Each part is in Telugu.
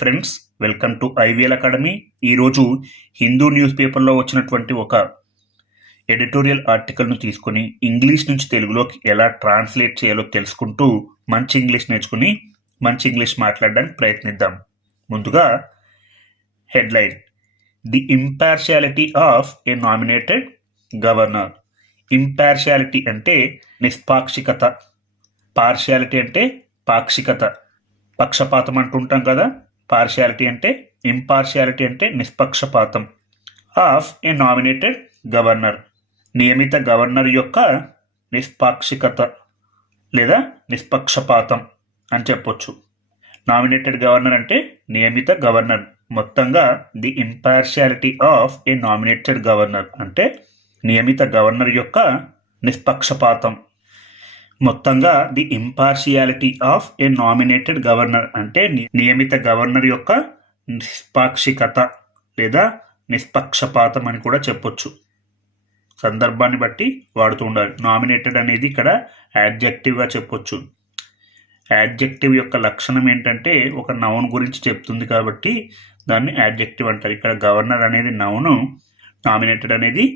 Friends, welcome to IVL academy. ఈరోజు హిందూ న్యూస్ పేపర్లో వచ్చినటువంటి ఒక ఎడిటోరియల్ ఆర్టికల్ను తీసుకొని ఇంగ్లీష్ నుంచి తెలుగులోకి ఎలా ట్రాన్స్లేట్ చేయాలో తెలుసుకుంటూ మంచి ఇంగ్లీష్ నేర్చుకుని మంచి ఇంగ్లీష్ మాట్లాడడానికి ప్రయత్నిద్దాం. ముందుగా headline: the impartiality of a nominated governor. Impartiality అంటే నిష్పాక్షికత, పార్షియాలిటీ అంటే పాక్షికత, పక్షపాతం అంటుంటాం కదా. పార్షియాలిటీ అంటే, ఇంపార్షియాలిటీ అంటే నిష్పక్షపాతం. ఆఫ్ ఏ నామినేటెడ్ గవర్నర్, నియమిత గవర్నర్ యొక్క నిష్పాక్షికత లేదా నిష్పక్షపాతం అని చెప్పొచ్చు. నామినేటెడ్ గవర్నర్ అంటే నియమిత గవర్నర్. మొత్తంగా the impartiality of a nominated governor అంటే నియమిత గవర్నర్ యొక్క నిష్పక్షపాతం. మొత్తంగా the impartiality of a nominated governor అంటే నియమిత గవర్నర్ యొక్క నిష్పాక్షికత లేదా నిష్పక్షపాతం అని కూడా చెప్పొచ్చు. సందర్భాన్ని బట్టి వాడుతూ ఉండాలి. నామినేటెడ్ అనేది ఇక్కడ యాడ్జెక్టివ్గా చెప్పొచ్చు. యాడ్జెక్టివ్ యొక్క లక్షణం ఏంటంటే ఒక నౌన్ గురించి చెప్తుంది కాబట్టి దాన్ని యాడ్జెక్టివ్ అంటారు. ఇక్కడ గవర్నర్ అనేది నౌను, నామినేటెడ్ అనేది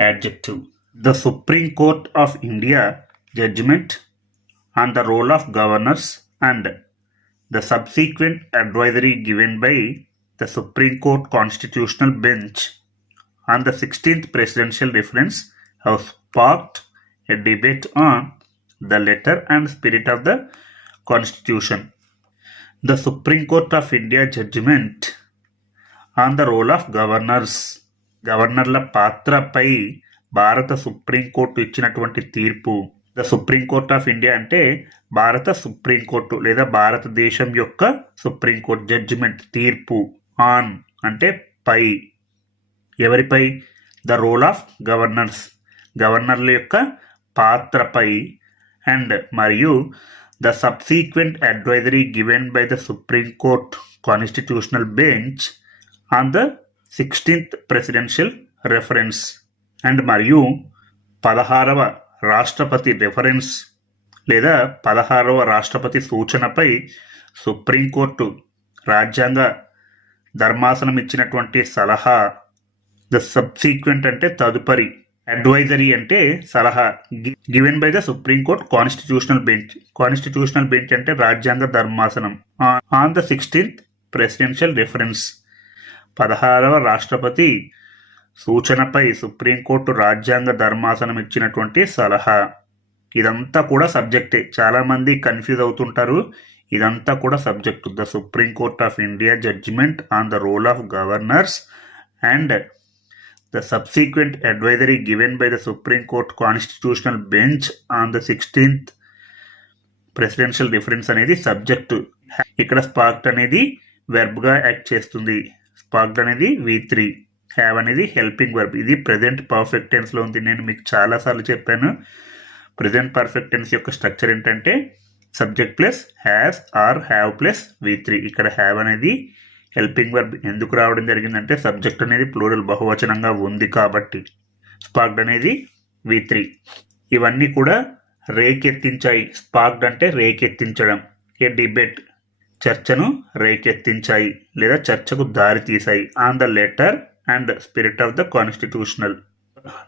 adjective. The Supreme Court of India judgment on the role of governors and the subsequent advisory given by the Supreme Court Constitutional Bench on the 16th presidential reference have sparked a debate on the letter and spirit of the Constitution. The Supreme Court of India judgment on the role of governors, గవర్నర్ల పాత్రపై భారత సుప్రీంకోర్టు ఇచ్చినటువంటి తీర్పు. The Supreme Court of India అంటే భారత సుప్రీంకోర్టు లేదా భారతదేశం యొక్క సుప్రీంకోర్టు. జడ్జిమెంట్ తీర్పు. ఆన్ అంటే పై, ఎవరిపై? ద రోల్ ఆఫ్ గవర్నర్స్, గవర్నర్ల యొక్క పాత్రపై. అండ్ మరియు the subsequent advisory given by the Supreme Court constitutional bench on the 16th presidential reference. And మరియు 16వ రాష్ట్రపతి రెఫరెన్స్ లేదా 16వ రాష్ట్రపతి సూచనపై సుప్రీంకోర్టు రాజ్యాంగ ధర్మాసనం ఇచ్చినటువంటి సలహా. ద సబ్సీక్వెంట్ అంటే తదుపరి, అడ్వైజరీ అంటే సలహా, given by the Supreme Court constitutional bench. Constitutional bench అంటే రాజ్యాంగ ధర్మాసనం. On the 16th presidential reference, 16వ రాష్ట్రపతి సూచనపై సుప్రీంకోర్టు రాజ్యాంగ ధర్మాసనం ఇచ్చినటువంటి సలహా. ఇదంతా కూడా సబ్జెక్టే. చాలామంది కన్ఫ్యూజ్ అవుతుంటారు. ఇదంతా కూడా subject. The Supreme Court of India judgement on the role of governors and the subsequent advisory given by the Supreme Court constitutional bench on the 16th presidential reference అనేది సబ్జెక్టు. ఇక్కడ స్పార్క్డ్ అనేది వెర్బ్గా యాక్ట్ చేస్తుంది. స్పార్క్డ్ అనేది V3, హ్యావ్ అనేది హెల్పింగ్ వర్బ్. ఇది ప్రెజెంట్ పర్ఫెక్ట్ టెన్స్లో ఉంది. నేను మీకు చాలాసార్లు చెప్పాను ప్రెజెంట్ పర్ఫెక్ట్ టెన్స్ యొక్క స్ట్రక్చర్ ఏంటంటే subject plus has or have plus V3. ఇక్కడ హ్యావ్ అనేది హెల్పింగ్ వర్బ్ ఎందుకు రావడం జరిగిందంటే సబ్జెక్ట్ అనేది ప్లూరల్ బహువచనంగా ఉంది కాబట్టి. స్పార్క్డ్ అనేది V3. ఇవన్నీ కూడా రేకెత్తించాయి. స్పార్క్డ్ అంటే రేకెత్తించడం. ఏ డిబేట్, చర్చను రేకెత్తించాయి లేదా చర్చకు దారి తీశాయి. On the letter and spirit of the constitutional,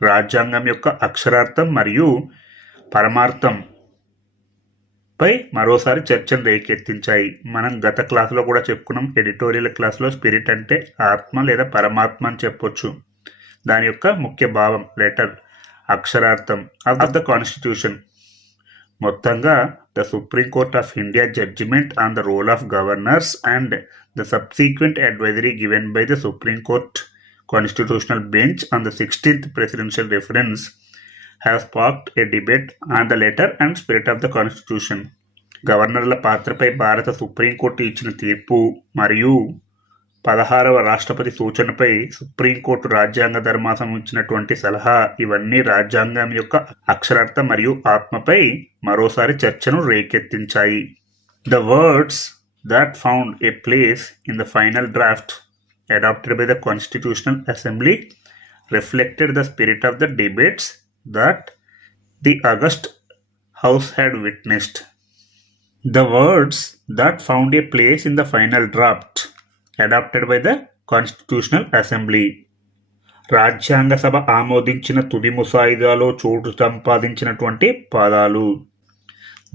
రాజ్యాంగం యొక్క అక్షరార్థం మరియు పరమార్థం పై మరోసారి చర్చను రేకెత్తించాయి. మనం గత క్లాసులో కూడా చెప్పుకున్నాం. ఎడిటోరియల్ క్లాస్లో స్పిరిట్ అంటే ఆత్మ లేదా పరమాత్మ అని చెప్పొచ్చు. దాని యొక్క ముఖ్య భావం లెటర్, అక్షరార్థం ఆఫ్ ద కాన్స్టిట్యూషన్. మొత్తంగా the Supreme Court of India judgement on the role of governors and the subsequent advisory given by the Supreme Court constitutional bench on the 16th presidential reference have sparked a debate on the letter and spirit of the Constitution. గవర్నర్ల పాత్రపై భారత సుప్రీంకోర్టు ఇచ్చిన తీర్పు మరియు 16వ రాష్ట్రపతి సూచనపై సుప్రీంకోర్టు రాజ్యాంగ ధర్మాసనం ఇచ్చినటువంటి సలహా. ఇవన్నీ రాజ్యాంగం యొక్క అక్షరార్థం మరియు ఆత్మపై మరోసారి చర్చను రేకెత్తించాయి. The words that found a place in the final draft adopted by the Constitutional Assembly reflected the spirit of the debates that the August House had witnessed. The words that found a place in the final draft adopted by the Constitutional Assembly. రాజ్యాంగ సభ ఆమోదించిన తుది ముసాయిదాలో చోటు సంపాదించినటువంటి పదాలు.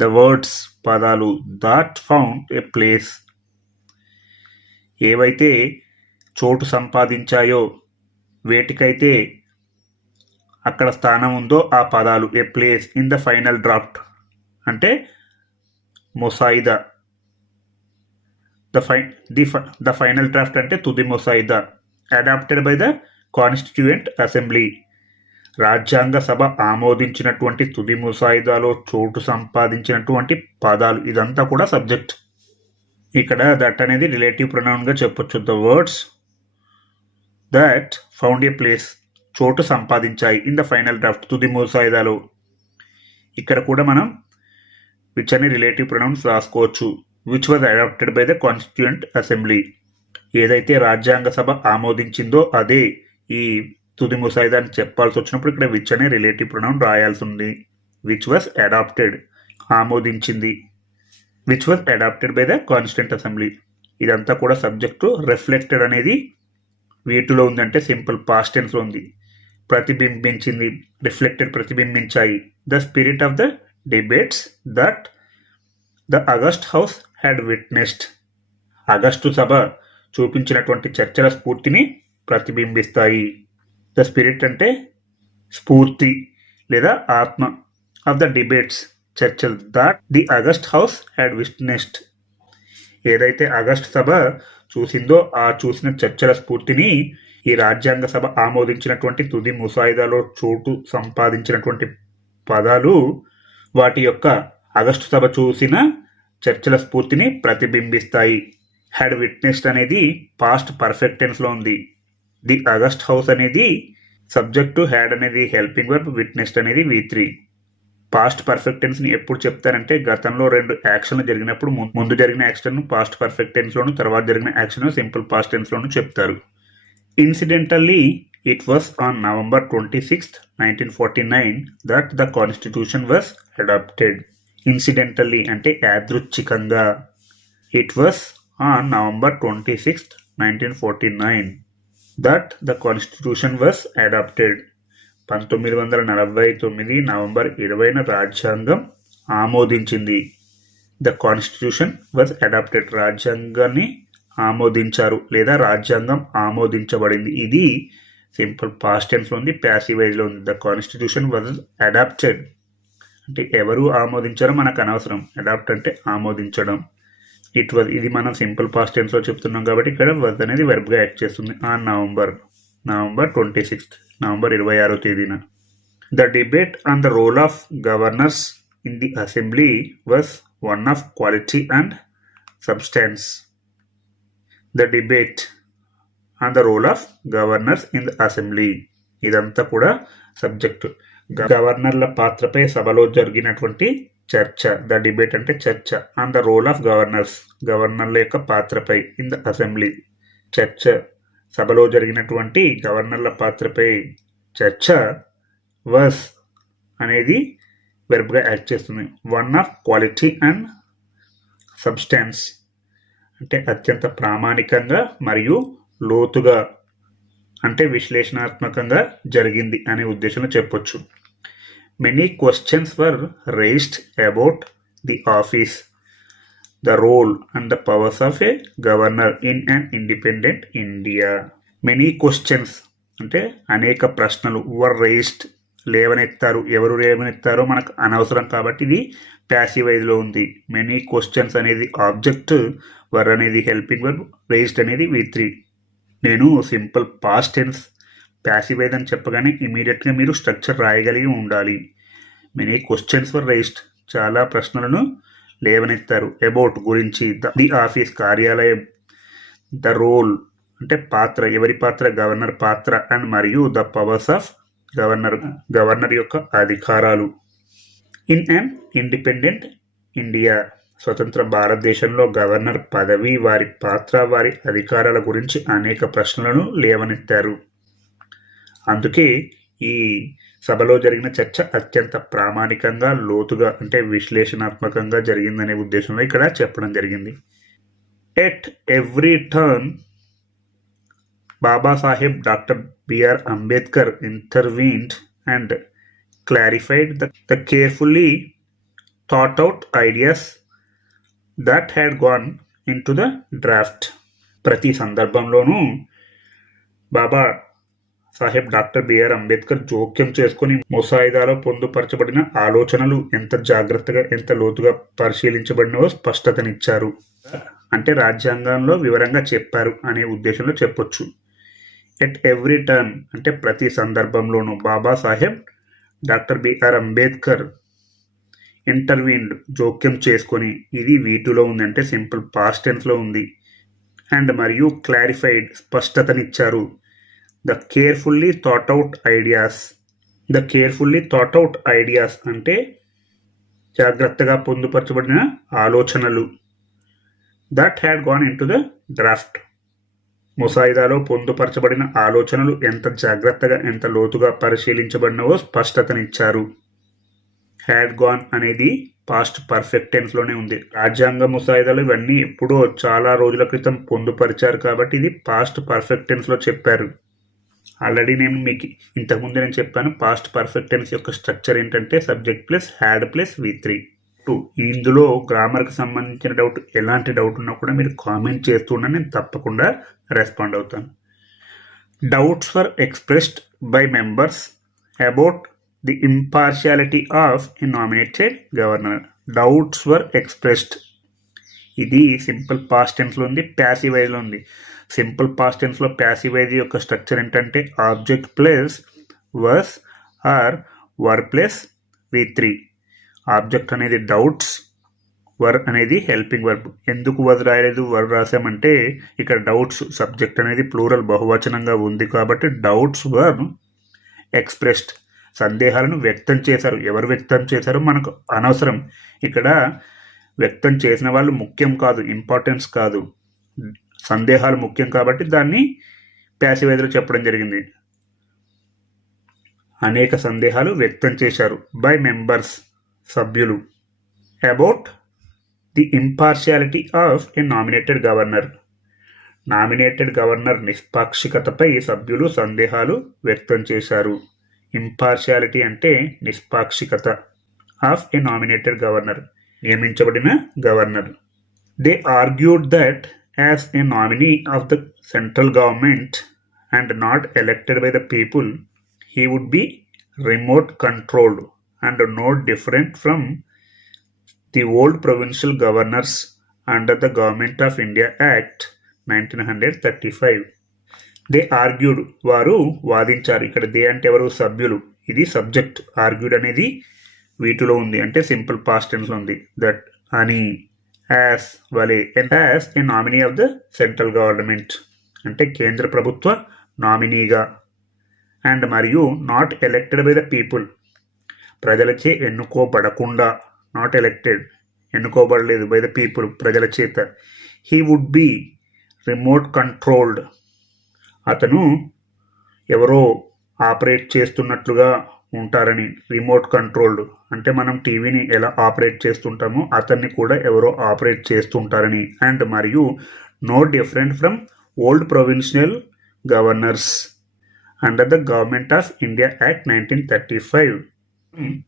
ద వర్డ్స్ పదాలు దాట్ ఫౌండ్ ఏ ప్లేస్ ఏవైతే చోటు సంపాదించాయో వేటికైతే అక్కడ స్థానం ఉందో ఆ పదాలు. A place in the final draft అంటే ముసాయిదా. ద ఫైనల్ డ్రాఫ్ట్ అంటే తుది ముసాయిదా. Adopted by the Constituent Assembly రాజ్యాంగ సభ ఆమోదించినటువంటి తుది ముసాయిదాలో చోటు సంపాదించినటువంటి పదాలు. ఇదంతా కూడా సబ్జెక్ట్. ఇక్కడ దట్ అనేది రిలేటివ్ ప్రొనౌన్గా చెప్పొచ్చు. The words that found a place చోటు సంపాదించాయి ఇన్ ద ఫైనల్ డ్రాఫ్ట్ తుది ముసాయిదాలో. ఇక్కడ కూడా మనం విచ్ అని రిలేటివ్ ప్రొనౌన్స్ రాసుకోవచ్చు. Which was adopted by the Constituent Assembly ఏదైతే రాజ్యాంగ సభ ఆమోదించిందో అదే ఈ తుది ముసాయిదా అని చెప్పాల్సి వచ్చినప్పుడు ఇక్కడ విచ్ అనే రిలేటివ్ ప్రొనౌన్ రాయాల్సి ఉంది. విచ్ వాజ్ అడాప్టెడ్ ఆమోదించింది. Which was adopted by the Constituent Assembly ఇదంతా కూడా సబ్జెక్టు. రిఫ్లెక్టెడ్ అనేది వీటిలో ఉంది అంటే సింపుల్ పాస్ట్ టెన్స్లో ఉంది. ప్రతిబింబించింది రిఫ్లెక్టెడ్ ప్రతిబింబించాయి. The spirit of the debates that the august house had witnessed august సభ చూపించినటువంటి చర్చల స్ఫూర్తిని ప్రతిబింబిస్తాయి. ద స్పిరిట్ అంటే స్ఫూర్తి లేదా ఆత్మ. ఆఫ్ ద డిబేట్స్ చర్చలు that the August house had witnessed ఏదైతే ఆగస్ట్ సభ చూసిందో ఆ చూసిన చర్చల స్ఫూర్తిని ఈ రాజ్యాంగ సభ ఆమోదించినటువంటి తుది ముసాయిదాలో చోటు సంపాదించినటువంటి పదాలు వాటి యొక్క ఆగస్టు సభ చూసిన చర్చల స్ఫూర్తిని ప్రతిబింబిస్తాయి. హ్యాడ్ విట్నెస్డ్ అనేది పాస్ట్ పర్ఫెక్ట్ టెన్స్లో ఉంది. ది ఆగస్ట్ హౌస్ అనేది సబ్జెక్టు, హ్యాడ్ అనేది హెల్పింగ్ వర్బ్, విట్నెస్డ్ అనేది V3. పాస్ట్ పర్ఫెక్ట్ టెన్స్ని ఎప్పుడు చెప్తారంటే గతంలో రెండు యాక్షన్లు జరిగినప్పుడు ముందు జరిగిన యాక్షన్ పాస్ట్ పర్ఫెక్ట్ టెన్స్లోను, తర్వాత జరిగిన యాక్షన్ సింపుల్ పాస్ట్ టెన్స్లోను చెప్తారు. Incidentally it was on November 26, 1949 that the Constitution was adopted. Incidentally అంటే యాదృచ్ఛికంగా. It was on November 26, 1949 that the Constitution was adopted. 1949 November 20న రాజ్యాంగం ఆమోదించింది. ద కాన్స్టిట్యూషన్ వాజ్ అడాప్టెడ్ రాజ్యాంగాన్ని ఆమోదించారు లేదా రాజ్యాంగం ఆమోదించబడింది. ఇది సింపుల్ పాస్ట్ టెన్స్లో ఉంది, ప్యాసివ్ వైజ్లో ఉంది. ద కాన్స్టిట్యూషన్ వాజ్ అడాప్టెడ్ అంటే ఎవరు ఆమోదించారో మనకు అనవసరం. అడాప్ట్ అంటే ఆమోదించడం. ఇట్ వాజ్ ఇది మనం సింపుల్ పాస్ట్ టెన్స్లో చెప్తున్నాం కాబట్టి ఇక్కడ వాజ్ అనేది వెర్బ్గా యాక్ట్ చేస్తుంది. ఆన్ November 26th నవంబర్ 26వ తేదీన. The debate on the role of governors in the assembly was one of quality and substance. The debate on the role of governors in the assembly ఇదంతా కూడా సబ్జెక్టు. గవర్నర్ల పాత్రపై సభలో జరిగినటువంటి చర్చ. ద డిబేట్ అంటే చర్చ. On the role of governors గవర్నర్ల యొక్క పాత్రపై. ఇన్ ద అసెంబ్లీ చర్చ. సభలో జరిగినటువంటి గవర్నర్ల పాత్రపై చర్చ. వాస్ అనేది వెర్బ్గా యాక్ట్ చేస్తుంది. One of quality and substance అంటే అత్యంత ప్రామాణికంగా మరియు లోతుగా అంటే విశ్లేషణాత్మకంగా జరిగింది అనే ఉద్దేశంలో చెప్పొచ్చు. Many questions were raised about the office, the role and the powers of a governor in an independent India. Many questions అంటే అనేక ప్రశ్నలు. వర్ రైజ్డ్ లేవనెత్తారు. ఎవరు లేవనెత్తారో మనకు అనవసరం కాబట్టి ఇది ప్యాసివ్ వైజ్లో ఉంది. మెనీ క్వశ్చన్స్ అనేది ఆబ్జెక్ట్, వర్ అనేది హెల్పింగ్ వర్బ్, రైజ్డ్ అనేది V3. నేను simple past tense passive voice అని చెప్పగానే ఇమీడియట్గా మీరు స్ట్రక్చర్ రాయగలిగి ఉండాలి. మెనీ క్వశ్చన్స్ వర్ రైజ్డ్ చాలా ప్రశ్నలను లేవనెత్తారు. అబౌట్ గురించి. ది ఆఫీస్ కార్యాలయం. ద రోల్ అంటే పాత్ర, ఎవరి పాత్ర? గవర్నర్ పాత్ర. అండ్ మరియు ద పవర్స్ ఆఫ్ గవర్నర్ యొక్క అధికారాలు. ఇన్ అన్ ఇండిపెండెంట్ ఇండియా స్వతంత్ర భారతదేశంలో గవర్నర్ పదవి, వారి పాత్ర, వారి అధికారాల గురించి అనేక ప్రశ్నలను లేవనెత్తారు. అందుకే ఈ సభలో జరిగిన చర్చ అత్యంత ప్రామాణికంగా, లోతుగా అంటే విశ్లేషణాత్మకంగా జరిగిందనే ఉద్దేశంలో ఇక్కడ చెప్పడం జరిగింది. At every turn Babasaheb doctor BR Ambedkar intervened and clarified the carefully thought out ideas that had gone into the draft. ప్రతి సందర్భంలోనూ బాబా సాహెబ్ డాక్టర్ బిఆర్ అంబేద్కర్ జోక్యం చేసుకుని ముసాయిదాలో పొందుపరచబడిన ఆలోచనలు ఎంత జాగ్రత్తగా, ఎంత లోతుగా పరిశీలించబడినవో స్పష్టతనిచ్చారు. అంటే రాజ్యాంగంలో వివరంగా చెప్పారు అనే ఉద్దేశంలో చెప్పొచ్చు. ఎట్ ఎవ్రీ టర్న్ అంటే ప్రతి సందర్భంలోనూ Baba Saheb doctor BR Ambedkar intervened జోక్యం చేసుకొని, ఇది వీటిలో ఉంది అంటే సింపుల్ పాస్ట్ టెన్స్లో ఉంది, అండ్ మరియు క్లారిఫైడ్ స్పష్టతనిచ్చారు. The carefully thought out ideas అంటే జాగ్రత్తగా పొందుపరచబడిన ఆలోచనలు. That had gone into the draft. ముసాయిదాలో పొందుపరచబడిన ఆలోచనలు ఎంత జాగ్రత్తగా, ఎంత లోతుగా పరిశీలించబడినవో స్పష్టతనిచ్చారు. హ్యాడ్ గాన్ అనేది పాస్ట్ పర్ఫెక్ట్ టెన్స్లోనే ఉంది. రాజ్యాంగ ముసాయిదాలు ఇవన్నీ ఎప్పుడో చాలా రోజుల క్రితం పొందుపరిచారు కాబట్టి ఇది పాస్ట్ పర్ఫెక్ట్ టెన్స్లో చెప్పారు. ఆల్రెడీ మీకు ఇంతకుముందు నేను చెప్పాను పాస్ట్ పర్ఫెక్ట్ టెన్స్ యొక్క స్ట్రక్చర్ ఏంటంటే subject plus had plus V3. ఇందులో గ్రామర్కి సంబంధించిన డౌట్, ఎలాంటి డౌట్ ఉన్నా కూడా మీరు కామెంట్ చేస్తూ ఉండండి, నేను తప్పకుండా రెస్పాండ్ అవుతాను. Doubts were expressed by members about the impartiality of a nominated governor. Doubts were expressed, ఇది సింపుల్ పాస్ట్ టెన్స్లో ఉంది, ప్యాసివ్ వైజ్లో ఉంది. సింపుల్ పాస్ట్ టెన్స్లో ప్యాసివ్ వైజ్ యొక్క స్ట్రక్చర్ ఏంటంటే object plus was or were plus V3. Object అనేది డౌట్స్, వర్ అనేది హెల్పింగ్ వర్బ్. ఎందుకు వర్ రాయలేదు, వర్ రాసామంటే ఇక్కడ డౌట్స్ సబ్జెక్ట్ అనేది ప్లూరల్ బహువచనంగా ఉంది కాబట్టి డౌట్స్ వర్ ఎక్స్ప్రెస్డ్, సందేహాలను వ్యక్తం చేశారు. ఎవరు వ్యక్తం చేశారో మనకు అనవసరం. ఇక్కడ వ్యక్తం చేసిన వాళ్ళు ముఖ్యం కాదు, ఇంపార్టెన్స్ కాదు, సందేహాలు ముఖ్యం కాబట్టి దాన్ని ప్యాసివ్ వైజ్లో చెప్పడం జరిగింది. అనేక సందేహాలు వ్యక్తం చేశారు బై మెంబర్స్, సభ్యులు, about the impartiality of a nominated governor. Nominated governor నిష్పాక్షికతపై సభ్యులు సందేహాలు వ్యక్తం చేశారు. ఇంపార్షియాలిటీ అంటే నిష్పాక్షికత, ఆఫ్ ఏ నామినేటెడ్ గవర్నర్ నియమించబడిన గవర్నర్. They argued that as a nominee of the central government and not elected by the people he would be remote controlled and no different from the old provincial governors under the Government of India Act 1935. They argued, వారు వాదించారు. ఇక్కడ దే అంటే ఎవరు, సభ్యులు. ఇది సబ్జెక్ట్. ఆర్గ్యూడ్ అనేది వీటిలో ఉంది అంటే సింపుల్ పాస్ట్ టెన్స్లో ఉంది. దట్ అని, యాజ్ వలే, as a nominee of the central government అంటే కేంద్ర ప్రభుత్వ నామినీగా, అండ్ మరియు not elected by the people ప్రజలచే ఎన్నుకోబడకుండా, నాట్ ఎలెక్టెడ్ ఎన్నుకోబడలేదు, బై ద పీపుల్ ప్రజల చేత. He would be remote controlled అతను ఎవరో ఆపరేట్ చేస్తున్నట్లుగా ఉంటారని. రిమోట్ కంట్రోల్డ్ అంటే మనం టీవీని ఎలా ఆపరేట్ చేస్తుంటామో అతన్ని కూడా ఎవరో ఆపరేట్ చేస్తుంటారని. అండ్ మరియు no different from old provincial governors under the government of India act 1935.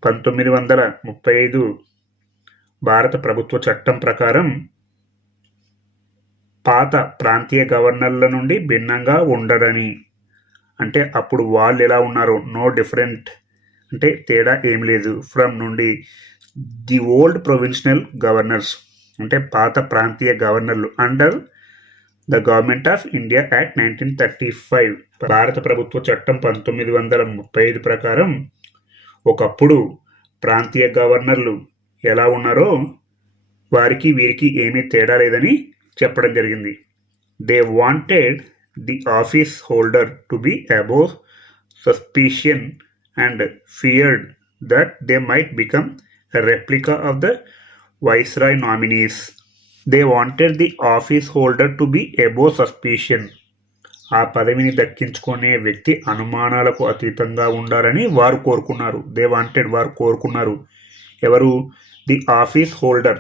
1935 భారత ప్రభుత్వ చట్టం ప్రకారం పాత ప్రాంతీయ గవర్నర్ల నుండి భిన్నంగా ఉండడని. అంటే అప్పుడు వాళ్ళు ఎలా ఉన్నారో, నో డిఫరెంట్ అంటే తేడా ఏం లేదు, ఫ్రమ్ నుండి, ది ఓల్డ్ ప్రొవిన్షనల్ గవర్నర్స్ అంటే పాత ప్రాంతీయ గవర్నర్లు, under the government of India act 1935 భారత ప్రభుత్వ చట్టం 1935 ప్రకారం ఒకప్పుడు ప్రాంతీయ గవర్నర్లు ఎలా ఉన్నారో వారికి వీరికి ఏమీ తేడా లేదని చెప్పడం జరిగింది. They wanted the office holder to be above suspicion and feared that they might become a replica of the viceroy nominees. They wanted the office holder to be above suspicion. ఆ పదవిని దక్కించుకునే వ్యక్తి అనుమానాలకు అతీతంగా ఉండాలని వారు కోరుకున్నారు. దే వాంటెడ్, వారు కోరుకున్నారు. ఎవరు? ది ఆఫీస్ హోల్డర్,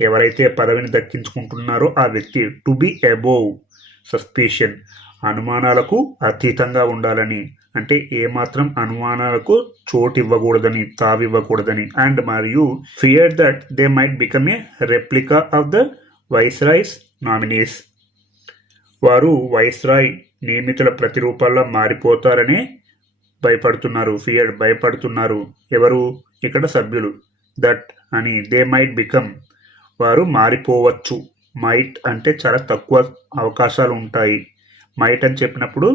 ఎవరైతే పదవిని దక్కించుకుంటున్నారో ఆ వ్యక్తి, టు బి అబోవ్ సస్పిషన్, అనుమానాలకు అతీతంగా ఉండాలని, అంటే ఏమాత్రం అనుమానాలకు చోటు ఇవ్వకూడదని, తావివ్వకూడదని. అండ్ మరియు fear that they might become a replica of the viceroy's nominees, వారు వైస్రాయ్ నియమితుల ప్రతిరూపాల్లో మారిపోతారని భయపడుతున్నారు. ఫియర్, భయపడుతున్నారు. ఎవరు? ఇక్కడ సభ్యులు. దట్ అని, దే మైట్ బికమ్, వారు మారిపోవచ్చు. మైట్ అంటే చాలా తక్కువ అవకాశాలు ఉంటాయి. మైట్ అని చెప్పినప్పుడు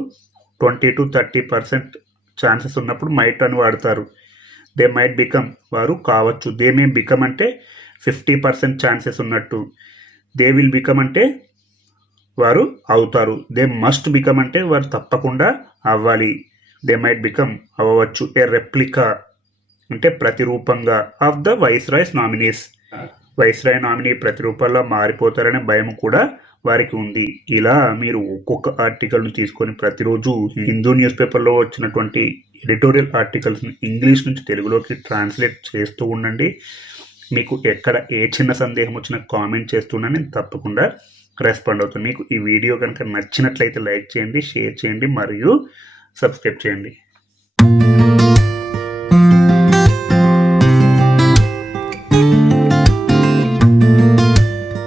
20 to 30% ఛాన్సెస్ ఉన్నప్పుడు మైట్ అని వాడతారు. దే మైట్ బికమ్, వారు కావచ్చు. దే మే బికమ్ అంటే 50% ఛాన్సెస్ ఉన్నట్టు. దే విల్ బికమ్ అంటే వారు అవుతారు. దే మస్ట్ బికమ్ అంటే వారు తప్పకుండా అవ్వాలి. దే మైట్ బికమ్, అవ్వవచ్చు. ఏ రెప్లికా అంటే ప్రతిరూపంగా, of the viceroy's nominees, viceroy nominee ప్రతిరూపాల్లో మారిపోతారనే భయం కూడా వారికి ఉంది. ఇలా మీరు ఒక్కొక్క ఆర్టికల్ను తీసుకొని ప్రతిరోజు హిందూ న్యూస్ పేపర్లో వచ్చినటువంటి ఎడిటోరియల్ ఆర్టికల్స్ని ఇంగ్లీష్ నుంచి తెలుగులోకి ట్రాన్స్లేట్ చేస్తూ ఉండండి. మీకు ఎక్కడ ఏ చిన్న సందేహం వచ్చినా కామెంట్ చేస్తుండని నేను తప్పకుండా రెస్పాండ్ అవుతాను. మీకు ఈ వీడియో కనుక నచ్చినట్లయితే లైక్ చేయండి, షేర్ చేయండి మరియు సబ్స్క్రైబ్ చేయండి.